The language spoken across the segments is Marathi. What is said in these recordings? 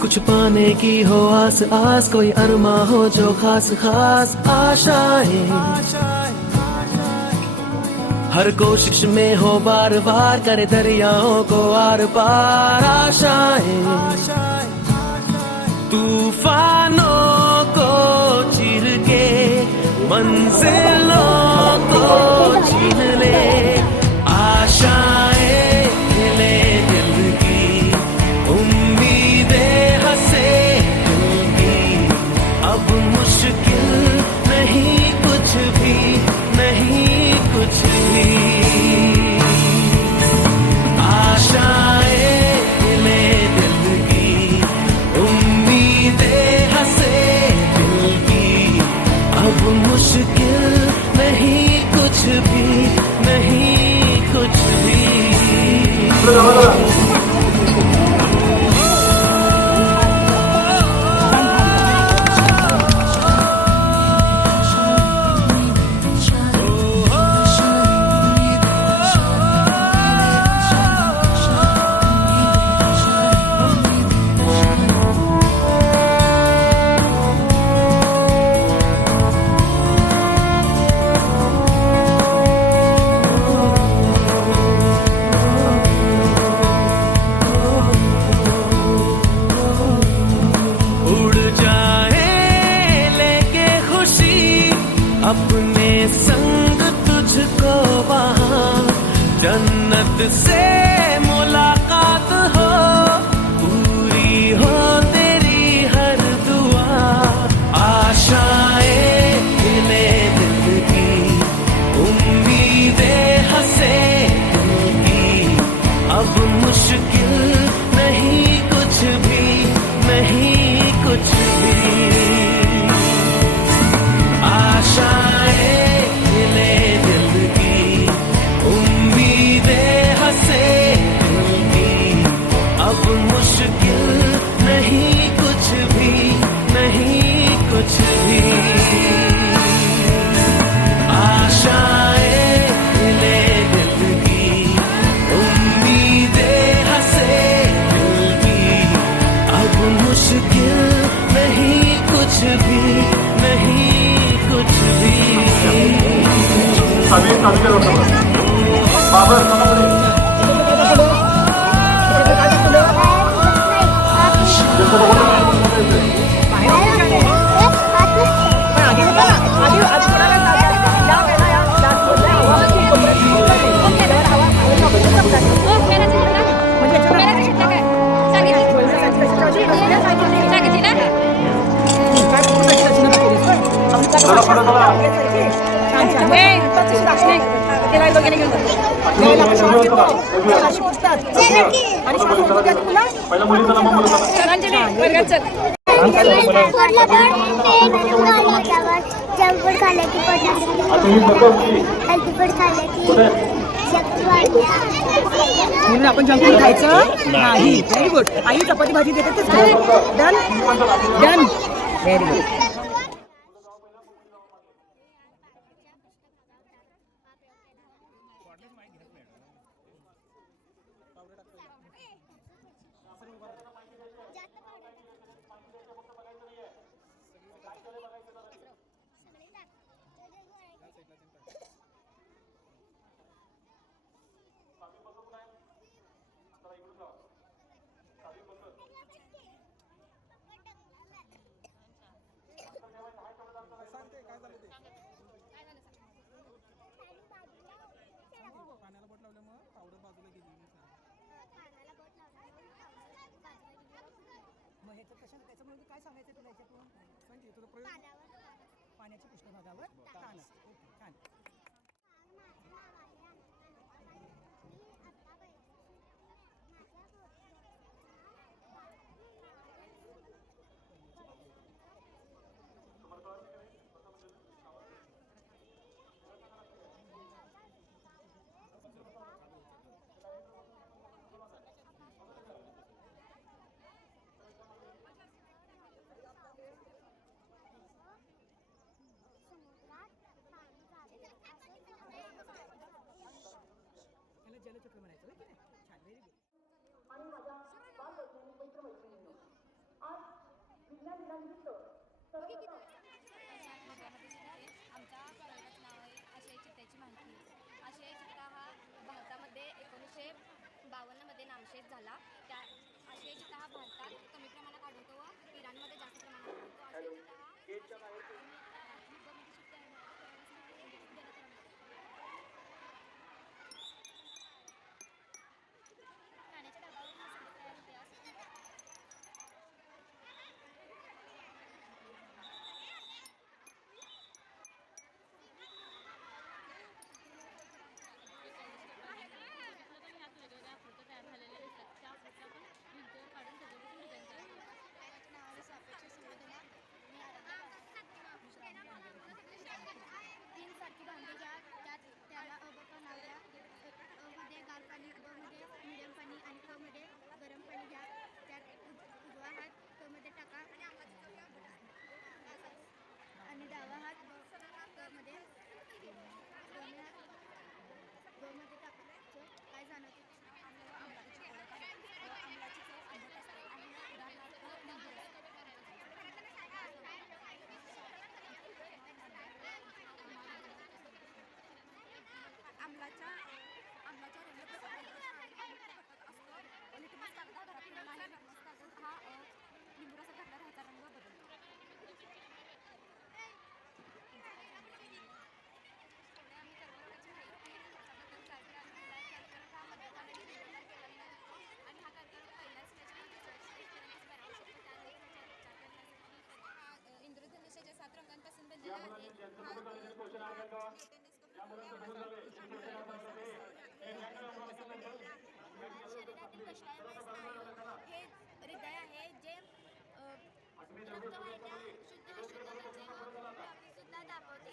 कुछ पाने की हो आस आस, कोई अरमा हो जो खास खास आशाएं, हर कोशिश में हो बार बार करे दरियाओं को आर पार आशाएं, तूफानों को चीर के मंजिलों को छीन ले, आशाएं खिले दिल की, उम्मीदें हंसे दिल की, अब मुश्किल नहीं कुछ भी, नहीं कुछ भी, आशाएं खिले दिल की, उम्मीदें हंसे दिल की, अब मुश्किल नहीं कुछ भी, नहीं कुछ भी। अपने संग तुझको वहाँ जन्नत से मुलाकात हो, पूरी हो तेरी हर दुआ, आशाएं खिले दिल की, उम्मीदें हंसे दिल की, अब मुश्किल नहीं कुछ भी, नहीं कुछ भी, आशाएं खिले दिल की, उम्मीदें हंसे दिल की, अब मुश्किल नहीं कुछ भी, नहीं कुछ भी, आशाएं खिले दिल की, उम्मीदें हंसे दिल की, अब मुश्किल नहीं कुछ भी, नहीं कुछ भी। आपण जंक फूड खायचं नाही. Very good. आई चपाती भाजी देते. Done done. Very good. त्याच्यामुळे काय सांगायचं तुला याच्यातून सांगितलं तुझा प्रयोग पाण्याच्या पृष्ठभागावर छान छान. आमच्या प्रयोगाचं नाव आहे आशियाई चित्त्याची माहिती. आशियाई चित्ता हा भारतामध्ये 1952मध्ये नामशेष झाला. त्या आशियाई चित्ता हा भारतात कमी प्रमाणात आढळतो व इराणमध्ये जास्त प्रमाणात आढळतो. आशियाई चित्ता हा युगामध्ये चित्ते आहे प्राण्याच्या डागावर तयार होते असं तयार झालेले दिसतात त्या आकृत्या पण भिंतीवर काढून त्याच्यापासून डिझाईन करायची. नावाने सापेक्ष संवेदना तीन सारखी भांडी घ्या, त्यात त्याला अबका नाव द्या. अ मध्ये गार पाणी, ब मध्ये मिडियम पाणी आणि क मध्ये गरम पाणी घ्या. त्यात उजवा हात क मध्ये टाका आणि डावा हात क मध्ये टाकायचं. काय जाणवतं? आंब्याची चव आंबट असते आणि उदाहरणार्थ आंब्याच्या रंग असतो. लिटमस कागद घरात नाही. लिटमस कागद हा लिंबूरसा घातला ह्याचा रंग बदलतो. आम्ही कर्करोगाची माहिती ह्याच्याबद्दल कर्करोग हा मध्यकालीन दिलेला गेलेला असतो आणि हा कर्करोग पहिल्या स्टेजला दुसऱ्या स्टेजपर्यंत बरा होऊ शकतो. त्यानंतर त्याच्यावर उपचार करण्यासाठी इंद्रधनुष्य ज्या 7 रंगांपासून बनलेला आहे शरीरातील कष्टामुळे स्नायू हे हृदय आहे जे रक्तवाहिन्या शुद्ध अशुद्धतेचे सुद्धा दाखवते.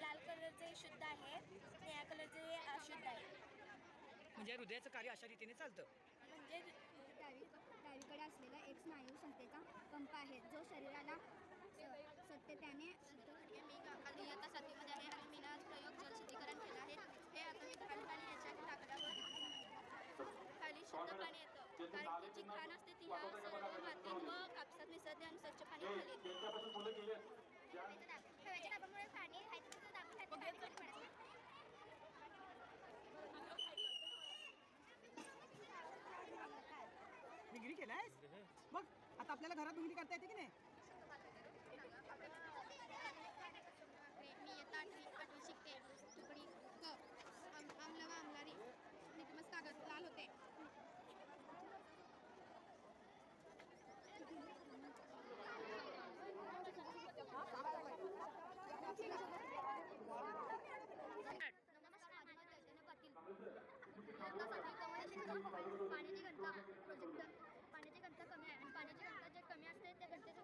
लाल कलरचे शुद्ध आहे, निळ्या कलरचे अशुद्ध आहे. म्हणजे हृदयाचं कार्य अशा रीतीने चालतं. म्हणजे डावीकडे असलेला एक स्नायू संस्थेचा पंप आहे जो शरीराला सत्यतेने इयत्ता 7वीमध्ये आहे आणि मी आज प्रयोग जलशुद्धीकरण केला आहे. हे आता मी घाण याच्या टाकल्यावर खाली शुद्ध पाणी येतं कारण ती जी घाण असते ती ह्या सर्व मातीत व कापसात मिसळते आणि स्वच्छ पाणी खाली येते. दाबामुळे पाणी डिग्री केलायस बघ. आता आपल्याला घरात डिग्री करता येते की नाही? मी इयत्ता 8वी शिकते. तुकडी क आमला व आमलारी लिटमस कागद लाल होते. नमस्कार, माझे नाव चैतन्य पाटील. पाण्याची घनता प्रोजेक्टर. पाण्याची घनता कमी आहे आणि पाण्याची घनता जे कमी असते त्या घनतेचं